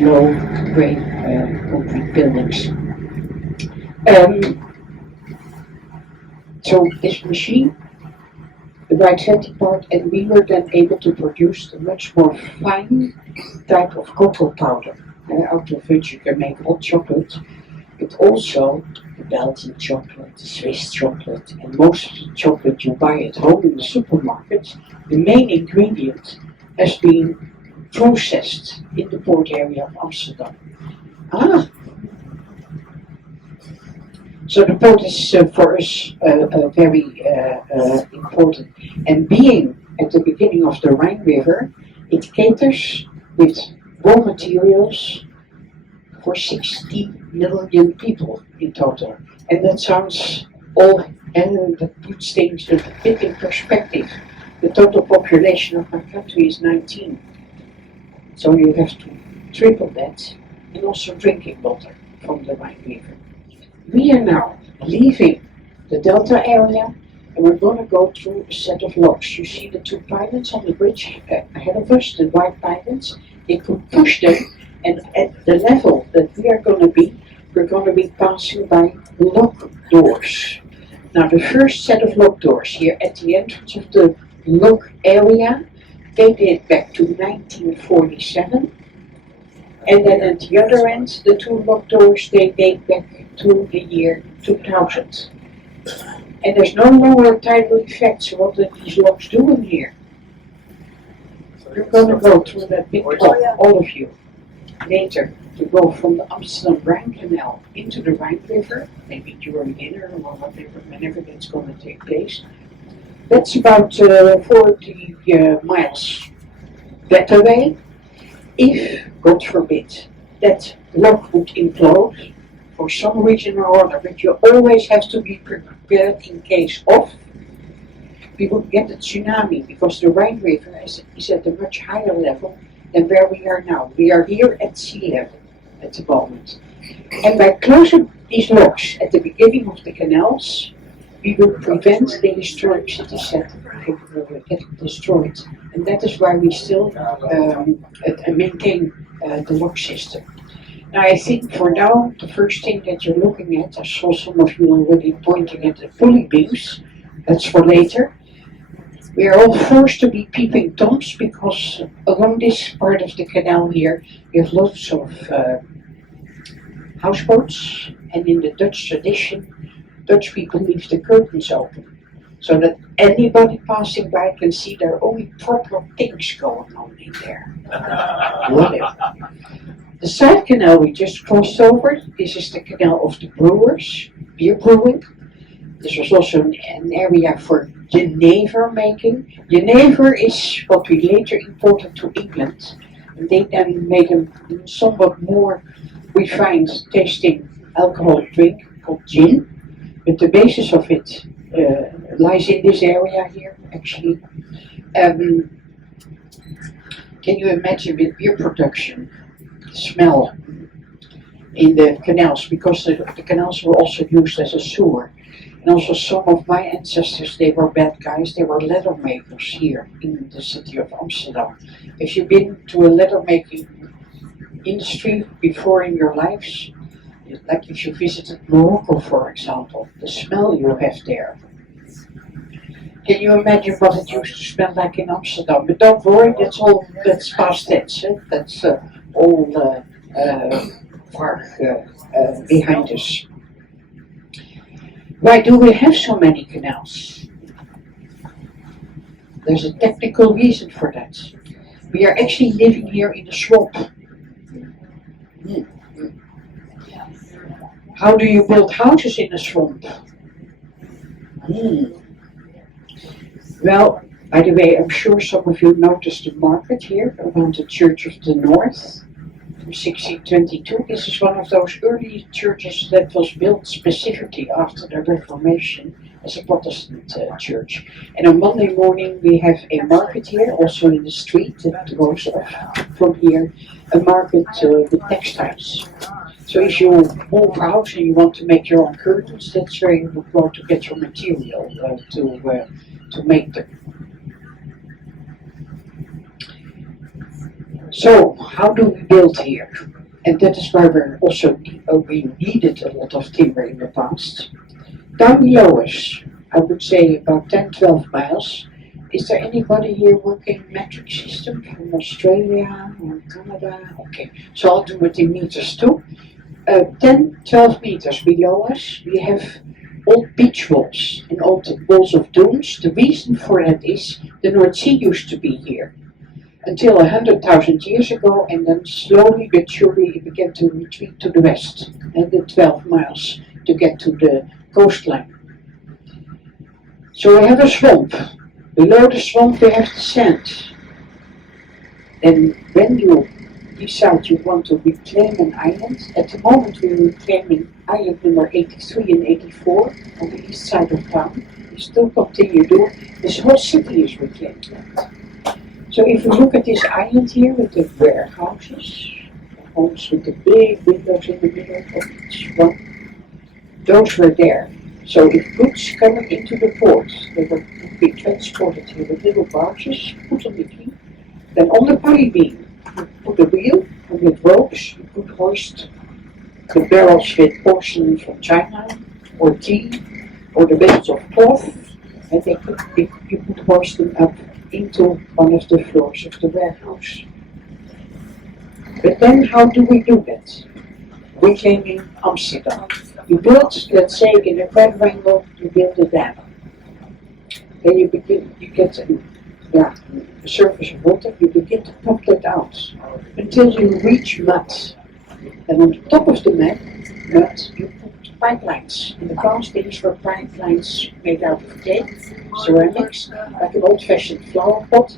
low grey concrete buildings. So this machine, the right fatty part, and we were then able to produce a much more fine type of cocoa powder, out of which you can make hot chocolate, but also the Belgian chocolate, the Swiss chocolate, and most of the chocolate you buy at home in the supermarket, the main ingredient has been processed in the port area of Amsterdam. So the port is for us very important. And being at the beginning of the Rhine River, it caters with raw materials for 60 million people in total. And that sounds all, and that puts things a bit in perspective. The total population of my country is 19. So you have to triple that, and also drinking water from the Rhine River. We are now leaving the Delta area, and we're going to go through a set of locks. You see the two pylons on the bridge ahead of us, the white pylons. They could push them, and at the level that we are going to be, we're going to be passing by lock doors. Now the first set of lock doors here at the entrance of the lock area, they date back to 1947. And then at the other end, the two lock doors, they date back to the year 2000. And there's no longer tidal effect, so what are these locks doing here? You're going to go through that big lock, all of you, later, to go from the Amsterdam Rhine Canal into the Rhine River, maybe during dinner or whatever, whenever that's going to take place. That's about 40 miles that way. If, God forbid, that lock would implode for some reason or other, but you always have to be prepared in case of, we would get a tsunami, because the Rhine River is at a much higher level than where we are now. We are here at sea level at the moment. And by closing these locks at the beginning of the canals, we will prevent the historic city set from getting destroyed. And that is why we still maintain the lock system. Now I think for now, the first thing that you're looking at, I saw some of you already pointing at the pulley beams, that's for later. We are all forced to be peeping toms because along this part of the canal here, we have lots of houseboats, and in the Dutch tradition, Dutch people leave the curtains open so that anybody passing by can see there are only proper things going on in there. Whatever. The side canal we just crossed over, this is the canal of the brewers, beer brewing. This was also an area for Genever making. Genever is what we later imported to England, and they then made a somewhat more refined tasting alcoholic drink called gin. But the basis of it lies in this area here, actually. Can you imagine with beer production, the smell in the canals, because the canals were also used as a sewer. And also some of my ancestors, they were bad guys, they were leather makers here in the city of Amsterdam. If you've been to a leather making industry before in your lives, like if you visited Morocco, for example, the smell you have there. Can you imagine what it used to smell like in Amsterdam? But don't worry, that's past tense. That's all far behind us. Why do we have so many canals? There's a technical reason for that. We are actually living here in a swamp. How do you build houses in a swamp? Well, by the way, I'm sure some of you noticed the market here around the Church of the North from 1622. This is one of those early churches that was built specifically after the Reformation as a Protestant church. And on Monday morning we have a market here, also in the street that goes off from here, a market with textiles. So if you move house and you want to make your own curtains, that's where you would go to get your material to make them. So, how do we build here? And that is why we needed a lot of timber in the past. Down below us, I would say about 10, 12 miles. Is there anybody here working metric system from Australia or Canada? Okay, so I'll do it in meters too. 10, 12 meters below us, we have old beach walls and old walls of dunes. The reason for that is the North Sea used to be here until 100,000 years ago, and then slowly but surely it began to retreat to the west, and the 12 miles to get to the coastline. So we have a swamp. Below the swamp we have the sand. And when you decide you want to reclaim an island, at the moment we're reclaiming island number 83 and 84 on the east side of town. We still continue doing. This whole city is reclaimed land. So if you look at this island here with the warehouses, homes with the big windows in the middle of each one, those were there. So if goods coming into the port, they would be transported here with little barges, put on the quay. Then on the pulley beam, you put a wheel, and with ropes you could hoist the barrels with porcelain from China, or tea, or the bales of cloth, and you could hoist them up into one of the floors of the warehouse. But then how do we do that? Reclaiming Amsterdam. You build, let's say in a quadrangle, you build a dam. Then you get a surface of water, you begin to pump that out until you reach mud. And on the top of the mud, you put pipelines. In the past days were pipelines made out of clay, ceramics, like an old-fashioned flower pot.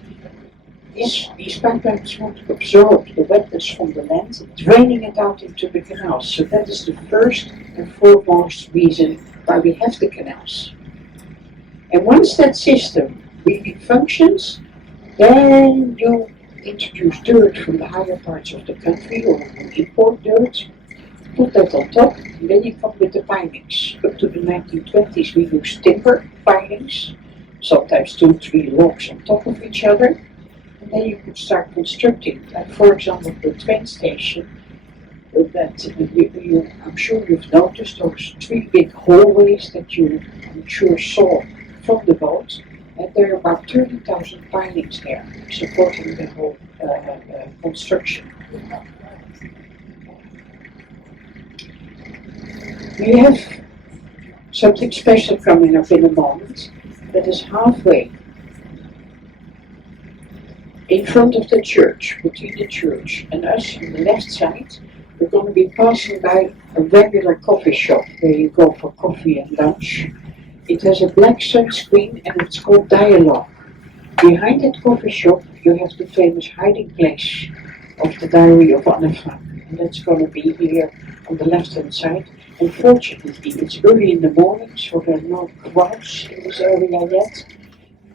These pipelines would absorb the wetness from the land, draining it out into the canals. So that is the first and foremost reason why we have the canals. And once that system really functions, then you introduce dirt from the higher parts of the country, or you import dirt, put that on top, and then you come with the pilings. Up to the 1920s we used timber pilings, sometimes 2, 3 logs on top of each other, and then you could start constructing, like for example the train station, that I'm sure you've noticed those 3 big hallways that you I'm sure saw from the boat, and there are about 30,000 pilings there supporting the whole construction. We have something special coming up in a moment that is halfway in front of the church, between the church and us on the left side. We're going to be passing by a regular coffee shop where you go for coffee and lunch. It has a black sunscreen and it's called Dialogue. Behind that coffee shop you have the famous hiding place of the Diary of Anne Frank, and that's going to be here on the left hand side. Unfortunately it's early in the morning, so there are no crowds in this area yet.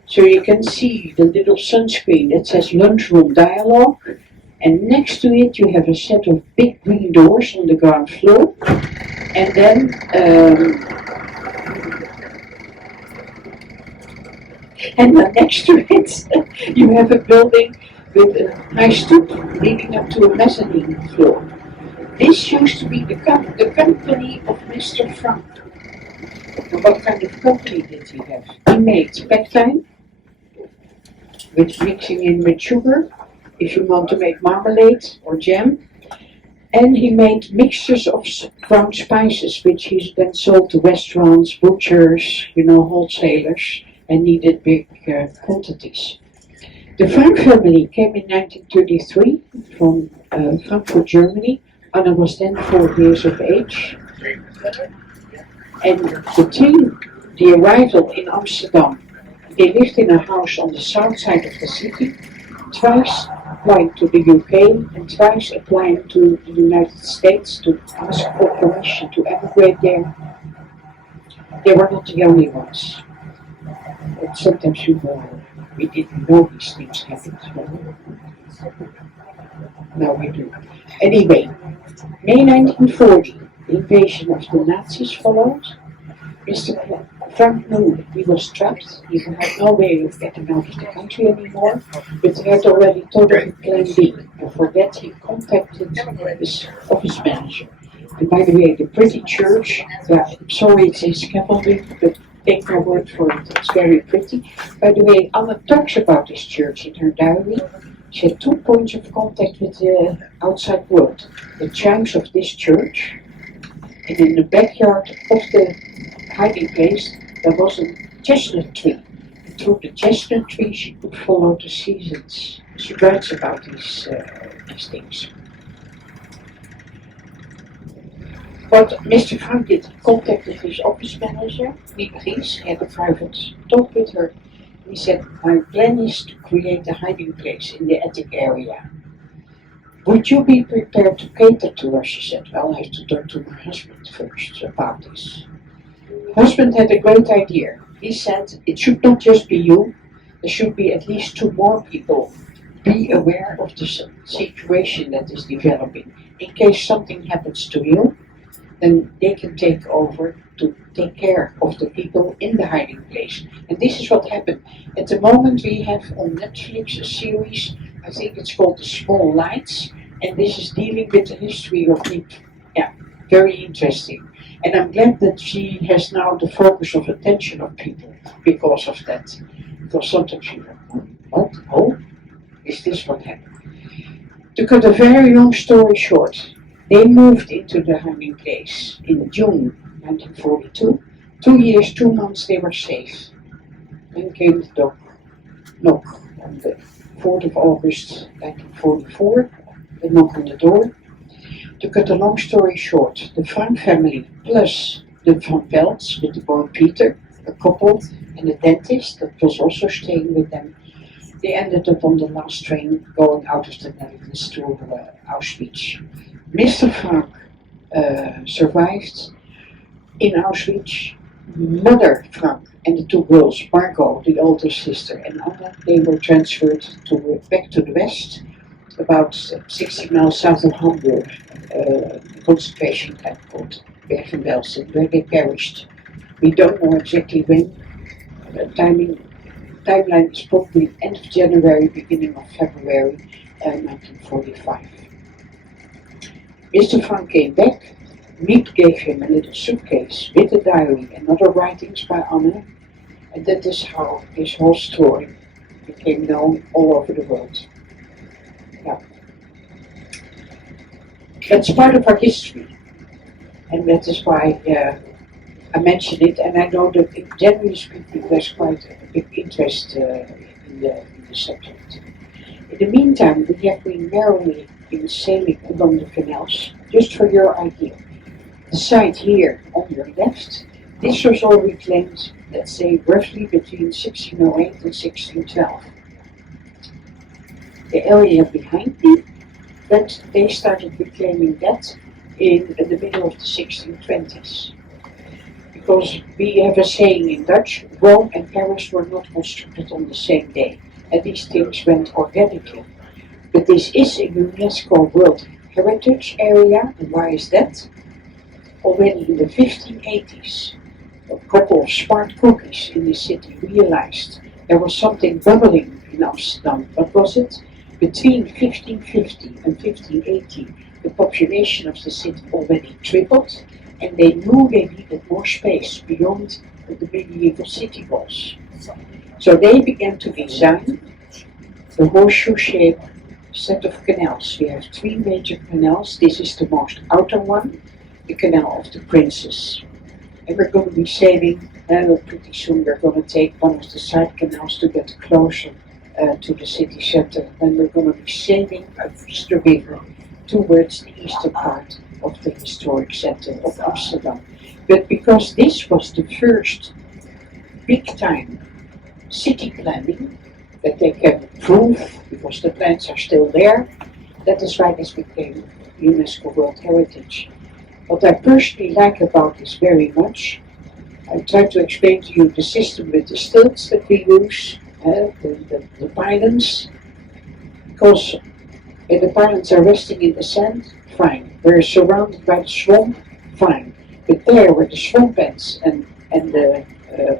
So you can see the little sunscreen that says Lunchroom Dialogue, and next to it you have a set of big green doors on the ground floor, and then next to it you have a building with a high stoop leading up to a mezzanine floor. This used to be the company of Mr. Frank. What kind of company did he have? He made pectin, with mixing in with sugar, if you want to make marmalade or jam. And he made mixtures of ground spices, which he then sold to restaurants, butchers, wholesalers, and needed big quantities. The Frank family came in 1933 from Frankfurt, Germany. Anna was then 4 years of age. And the arrival in Amsterdam, they lived in a house on the south side of the city, twice applying to the UK and twice applying to the United States to ask for permission to emigrate there. They were not the only ones. But sometimes we didn't know these things happened. Now we do. Anyway, May 1940, the invasion of the Nazis followed. Mr. Frank knew he was trapped. He had no way of getting out of the country anymore, but he had already thought of a plan B. And for that, he contacted his office manager. And by the way, the pretty church, yeah, sorry it's a scaffolding, but take my word for it, it's very pretty. By the way, Anna talks about this church in her diary. She had 2 points of contact with the outside world. The chimes of this church, and in the backyard of the hiding place, there was a chestnut tree. And through the chestnut tree, she could follow the seasons. She writes about these things. What Mr. Frank did, he contacted his office manager, Beatrice, he had a private talk with her. He said, my plan is to create a hiding place in the attic area. Would you be prepared to cater to us? She said, well, I have to talk to my husband first about this. Husband had a great idea. He said, it should not just be you, there should be at least 2 more people. Be aware of the situation that is developing. In case something happens to you, then they can take over to take care of the people in the hiding place. And this is what happened. At the moment we have on Netflix a series, I think it's called The Small Lights, and this is dealing with the history of people. Yeah, very interesting. And I'm glad that she has now the focus of attention of people because of that. Because sometimes you go, what? Oh, is this what happened? To cut a very long story short, they moved into the hiding place in June 1942. 2 years, 2 months they were safe. Then came the knock on the 4th of August 1944, the knock on the door. To cut a long story short, the Frank family plus the Van Pelts with the boy Peter, a couple, and a dentist that was also staying with them, they ended up on the last train going out of the Netherlands to Auschwitz. Mr. Frank survived in Auschwitz. Mother Frank and the 2 girls, Margot, the older sister, and Anna, they were transferred back to the west, about 60 miles south of Hamburg, a concentration camp called Bergen-Belsen, where they perished. We don't know exactly when. The timeline is probably end of January, beginning of February 1945. Mr. Frank came back. Miep gave him a little suitcase with a diary and other writings by Anna, and that is how his whole story became known all over the world. Yeah. That's part of our history, and that is why I mention it, and I know that generally speaking there's quite a big interest in the subject. In the meantime, we have been narrowly been sailing along the canals, just for your idea. The site here on your left, this was all reclaimed, let's say, roughly between 1608 and 1612. The area behind me, that they started reclaiming that in the middle of the 1620s. Because we have a saying in Dutch, Rome and Paris were not constructed on the same day, and these things went organically. But this is a UNESCO World Heritage Area, and why is that? Already in the 1580s, a couple of smart cookies in the city realized there was something bubbling in Amsterdam. What was it? Between 1550 and 1580, the population of the city already tripled, and they knew they needed more space beyond the medieval city walls. So they began to design the horseshoe-shaped set of canals. We have 3 major canals. This is the most outer one, the Canal of the Princess. And we're going to be sailing, pretty soon we're going to take one of the side canals to get closer to the city center. Then we're going to be sailing across the river towards the eastern part of the historic center of Amsterdam. But because this was the first big time city planning that they can prove, because the plans are still there, that is why this became UNESCO World Heritage. What I personally like about this very much, I try to explain to you the system with the stilts that we use, the pylons, because the pylons are resting in the sand, fine. We're surrounded by the swamp, fine. But there where the swamp ends and and the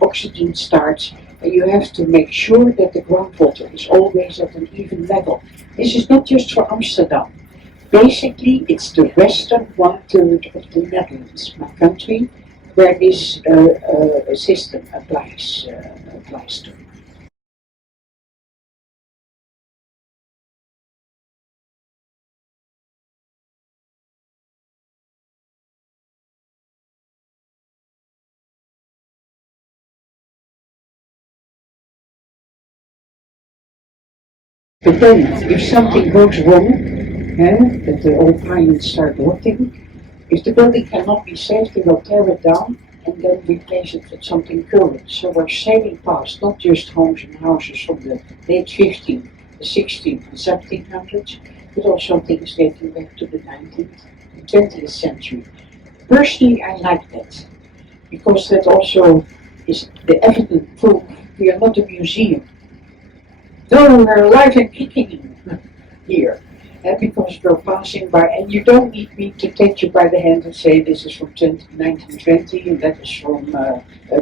oxygen starts, and you have to make sure that the groundwater is always at an even level. This is not just for Amsterdam. Basically, it's the western 1/3 of the Netherlands, my country, where this system applies to. But then, if something goes wrong, that the old pylons start rotting, if the building cannot be saved, they will tear it down and then replace it with something current. So we're sailing past not just homes and houses from the late 15th, the 16th and 1700s, but also things dating back to the 19th and 20th century. Personally, I like that, because that also is the evident proof we are not a museum. No, we're alive and kicking here. Because we're passing by, and you don't need me to take you by the hand and say this is from 1920 and that is from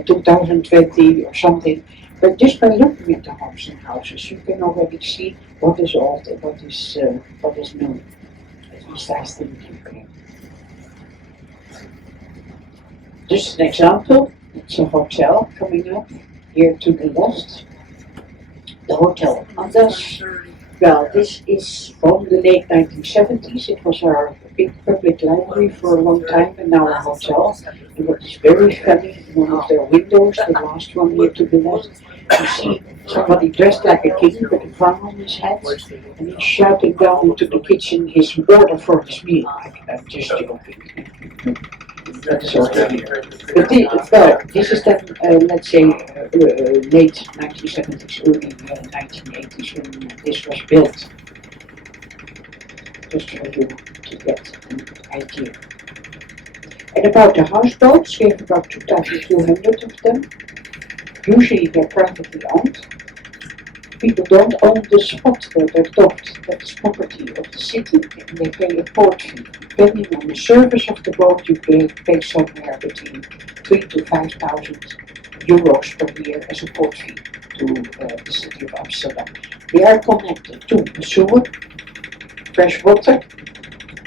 2020 or something. But just by looking at the homes and houses, you can already see what is old and what is new. At least I think you can. Just an example, it's a hotel coming up here to the left. The Hotel Annals. Well, this is from the late 1970s. It was our big public library for a long time and now a hotel. And what is very funny, in one of their windows, the last one here to the left, you see somebody dressed like a king with a crown on his head, and he's shouting down into the kitchen his order for his meal. I'm just joking. Sorry. But this is then, let's say, late 1970s, early 1980s when this was built. Just for you to get an idea. And about the houseboats, we have about 2,200 of them. Usually they're privately owned. People don't own the spot where they're docked. That's property of the city, and they pay a port fee. Depending on the service of the boat, you pay somewhere between 3,000 to 5,000 euros per year as a port fee to the city of Amsterdam. They are connected to the sewer, fresh water,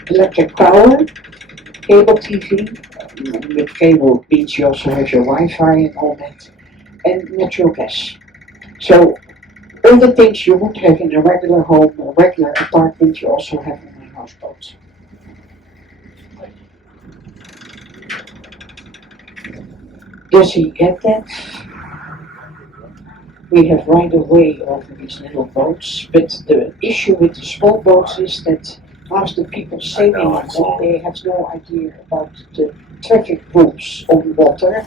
electric power, cable TV. With cable means you also have your Wi-Fi and all that, and natural gas. So all the things you would have in a regular home, a regular apartment, you also have in a houseboat. Does he get that? We have right away over these little boats, but the issue with the small boats is that half the people sailing on them, they have no idea about the traffic rules on water,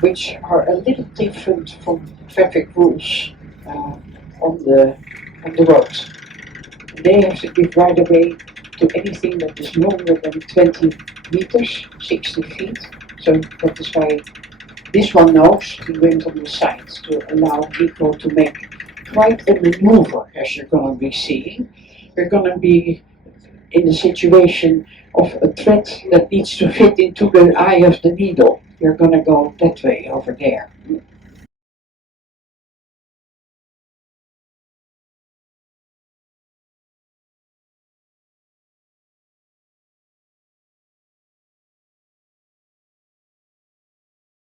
which are a little different from traffic rules on the road. They have to give right away to anything that is longer than 20 meters, 60 feet. So that is why this one knows he went on the side to allow Nico to make quite a maneuver, as you're going to be seeing. You're going to be in the situation of a thread that needs to fit into the eye of the needle. You're going to go that way over there.